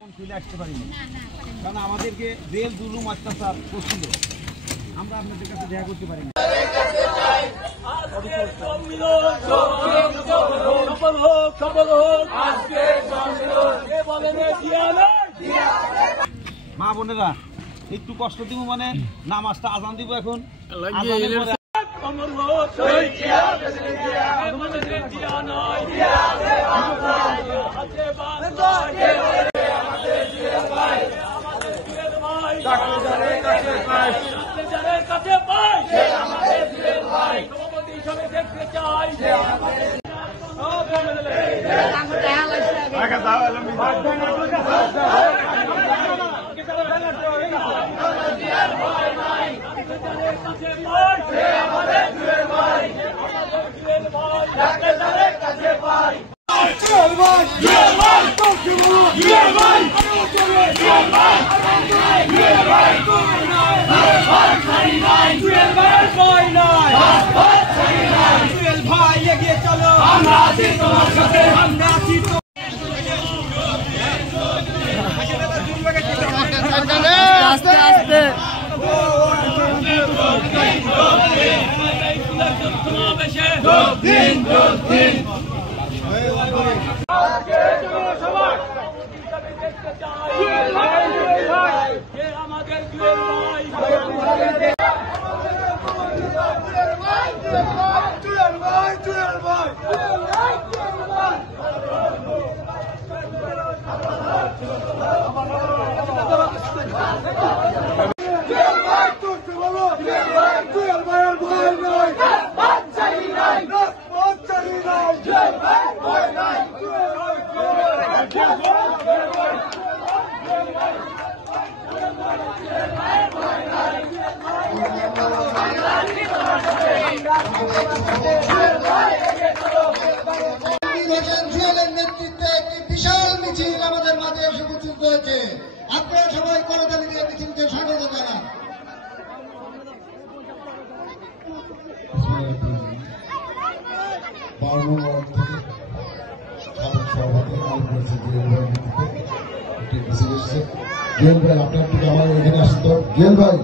ফিরে আসতে পারিনি, কারণ আমাদেরকে জেল জুলুম অত্যাচার করছিল, আমরা আপনাদের কাছে দেখা করতে পারিনি। মা বোনেরা একটু কষ্ট দিব, মানে নামাজটা আজান দিব এখন। আস্তে আস্তে নেতৃত্বে একটি বিশাল মিছিল আমাদের মাঝে এসে উপস্থিত হয়েছে। আপনারা সবাই করতালি দিয়ে মিছিলকে স্বাগত জানান। আপনার থেকে আমার এখানে আসতো গেল ভাই।